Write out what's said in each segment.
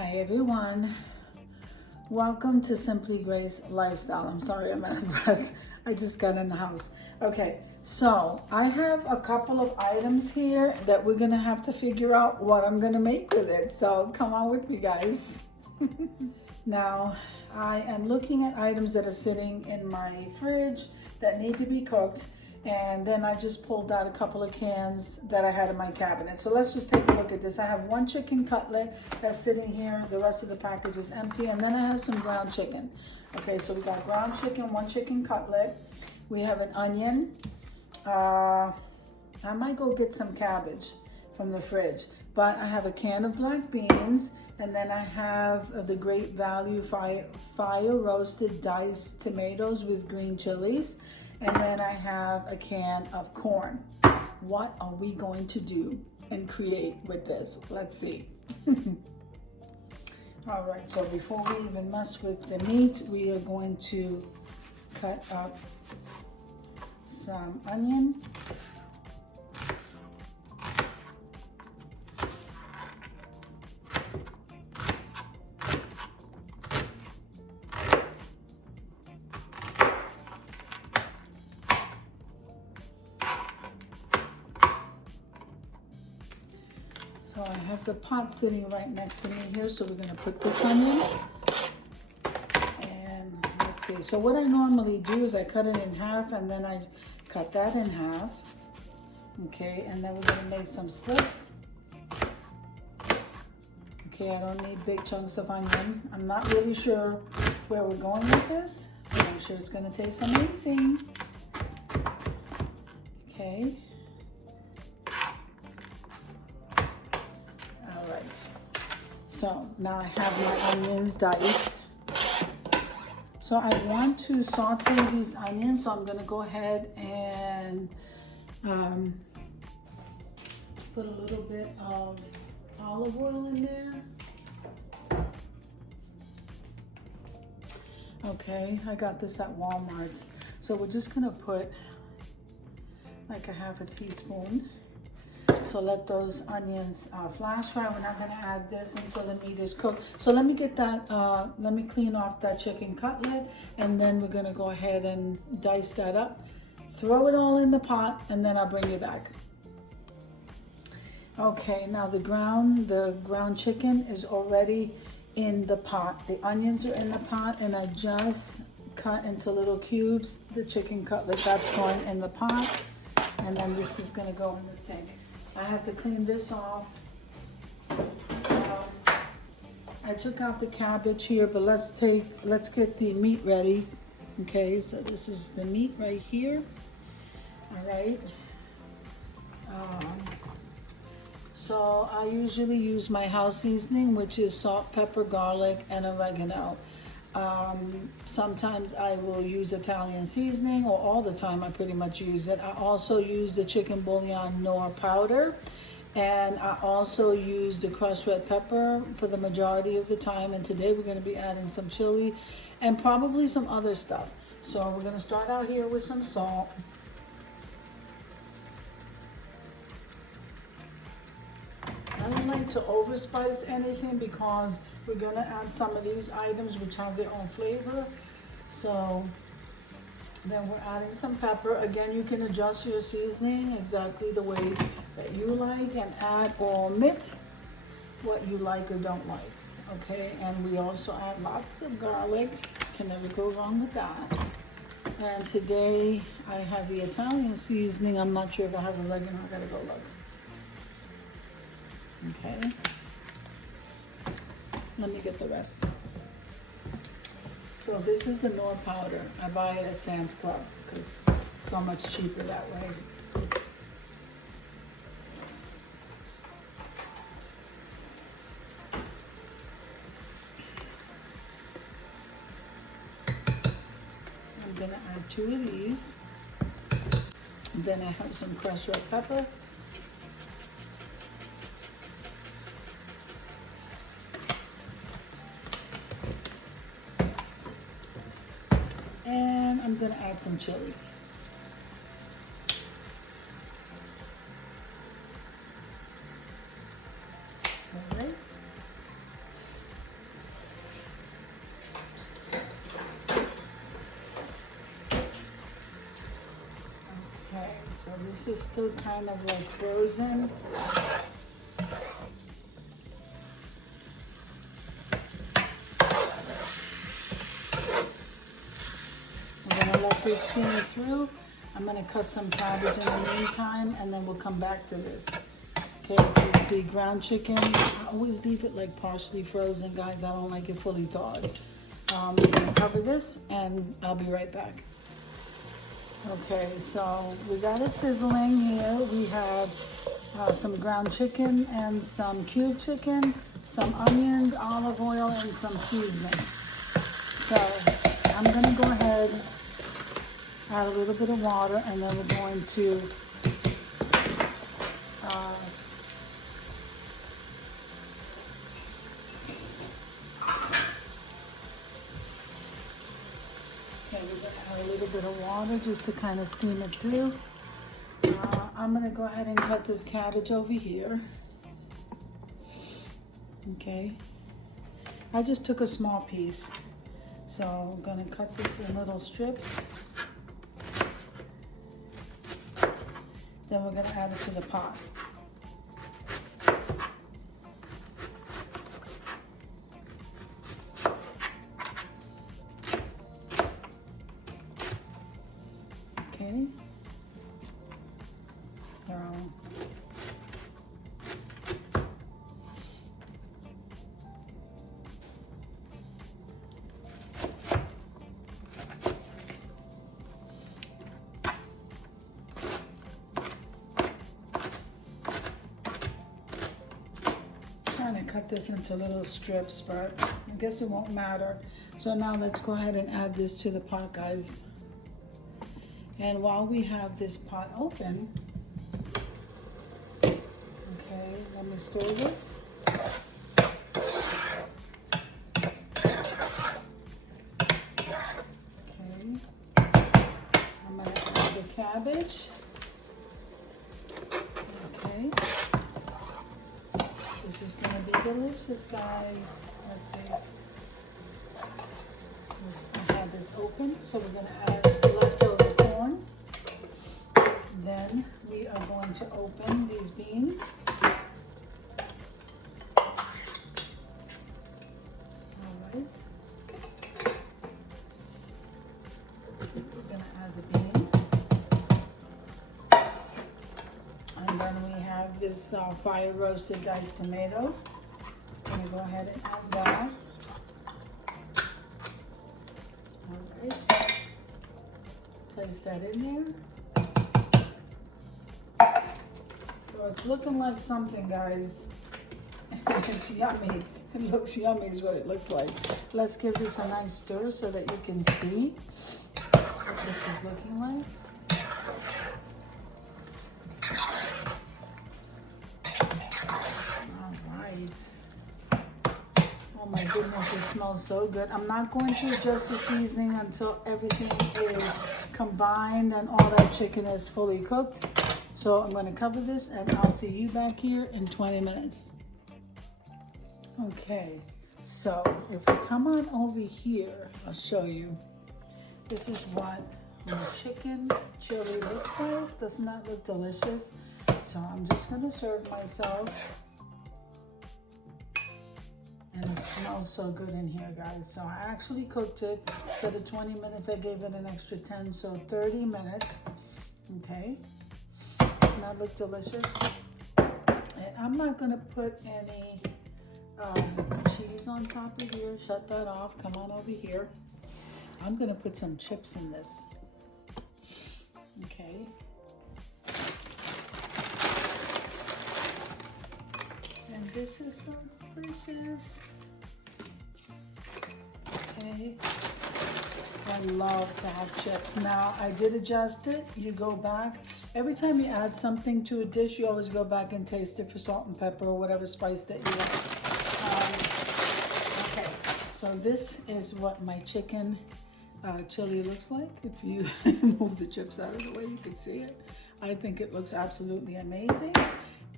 Hi everyone, welcome to Simply Grace Lifestyle. I'm sorry I'm out of breath. I just got in the house. Okay, so I have a couple of items here that we're gonna have to figure out what I'm gonna make with it. So come on with me, guys. Now, I am looking at items that are sitting in my fridge that need to be cooked. And then I just pulled out a couple of cans that I had in my cabinet. So let's just take a look at this. I have one chicken cutlet that's sitting here. The rest of the package is empty. And then I have some ground chicken. Okay, so we got ground chicken, one chicken cutlet. We have an onion. I might go get some cabbage from the fridge. But I have a can of black beans. And then I have the Great Value fire roasted diced tomatoes with green chilies. And then I have a can of corn. What are we going to do and create with this? Let's see. All right, so before we even mess with the meat, we are going to cut up some onion. So I have the pot sitting right next to me here, so we're gonna put this onion. And let's see, so what I normally do is I cut it in half and then I cut that in half. Okay, and then we're gonna make some slits. Okay, I don't need big chunks of onion. I'm not really sure where we're going with this, but I'm sure it's gonna taste amazing. Okay. So now I have my onions diced. So I want to saute these onions, so I'm gonna go ahead and put a little bit of olive oil in there. Okay, I got this at Walmart. So we're just gonna put like a half a teaspoon. So let those onions flash fry. We're not gonna add this until the meat is cooked. So let me get that, let me clean off that chicken cutlet, and then we're gonna go ahead and dice that up. Throw it all in the pot, and then I'll bring you back. Okay, now the ground chicken is already in the pot. The onions are in the pot, and I just cut into little cubes the chicken cutlet. That's going in the pot, and then this is gonna go in the sink. I have to clean this off. I took out the cabbage here, but let's get the meat ready. Okay, so this is the meat right here. All right. So I usually use my house seasoning, which is salt, pepper, garlic, and oregano. Sometimes I will use Italian seasoning, or all the time I pretty much use it. I also use the chicken bouillon Knorr powder, and I also use the crushed red pepper for the majority of the time. And today we're going to be adding some chili and probably some other stuff. So we're going to start out here with some salt. I don't like to overspice anything because we're gonna add some of these items which have their own flavor. So then we're adding some pepper. Again, you can adjust your seasoning exactly the way that you like and add or omit what you like or don't like. Okay, and we also add lots of garlic. Can never go wrong with that. And today I have the Italian seasoning. I'm not sure if I have oregano. I gotta go look. Okay, let me get the rest. So this is the Knorr powder. I buy it at Sam's Club because it's so much cheaper that way. I'm gonna add 2 of these. And then I have some crushed red pepper. And I'm gonna add some chili. All right. this is still kind of like frozen. I'm gonna let this steam through. I'm gonna cut some cabbage in the meantime, and then we'll come back to this. Okay, this is the ground chicken. I always leave it like partially frozen, guys. I don't like it fully thawed. I'm gonna cover this, and I'll be right back. Okay, so we got it sizzling here. We have some ground chicken and some cube chicken, some onions, olive oil, and some seasoning. So I'm gonna go ahead, add a little bit of water, and then we're going to okay, we're gonna add a little bit of water just to kind of steam it through. I'm gonna go ahead and cut this cabbage over here. Okay, I just took a small piece, so I'm gonna cut this in little strips. Then we're gonna add it to the pot. Okay, so trying to cut this into little strips, but I guess it won't matter. So now let's go ahead and add this to the pot, guys. And while we have this pot open, okay, let me stir this. Okay, I'm gonna add the cabbage. Okay, this is gonna be delicious, guys. Let's see. I have this open, so we're gonna add leftover corn. Then we are going to open these beans. All right. We're gonna add the beans. And then we have this fire roasted diced tomatoes. I'm gonna go ahead and add that. All right. Place that in there. So it's looking like something, guys. It's yummy. It looks yummy is what it looks like. Let's give this a nice stir so that you can see what this is looking like. All right. Oh my goodness, it smells so good. I'm not going to adjust the seasoning until everything is combined and all that chicken is fully cooked. So I'm going to cover this, and I'll see you back here in 20 minutes. Okay, so if we come on over here, I'll show you. This is what the chicken chili looks like. Doesn't that look delicious? So I'm just going to serve myself. And it smells so good in here, guys. So I actually cooked it. Instead of 20 minutes, I gave it an extra 10, so 30 minutes. Okay. Doesn't that look delicious? And I'm not gonna put any cheese on top of here. Shut that off. Come on over here. I'm gonna put some chips in this. Okay. And this is so delicious. Okay. I love to have chips. Now, I did adjust it. You go back. Every time you add something to a dish, you always go back and taste it for salt and pepper or whatever spice that you want. Okay, so this is what my chicken chili looks like. If you move the chips out of the way, you can see it. I think it looks absolutely amazing.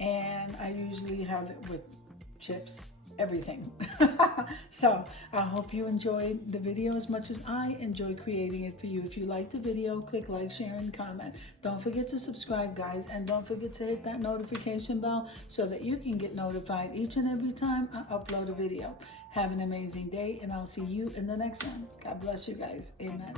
And I usually have it with chips everything. So I hope you enjoyed the video as much as I enjoy creating it for you. If you like the video, click like, share, and comment. Don't forget to subscribe, guys, and don't forget to hit that notification bell so that you can get notified each and every time I upload a video. Have an amazing day, and I'll see you in the next one. God bless you guys. Amen.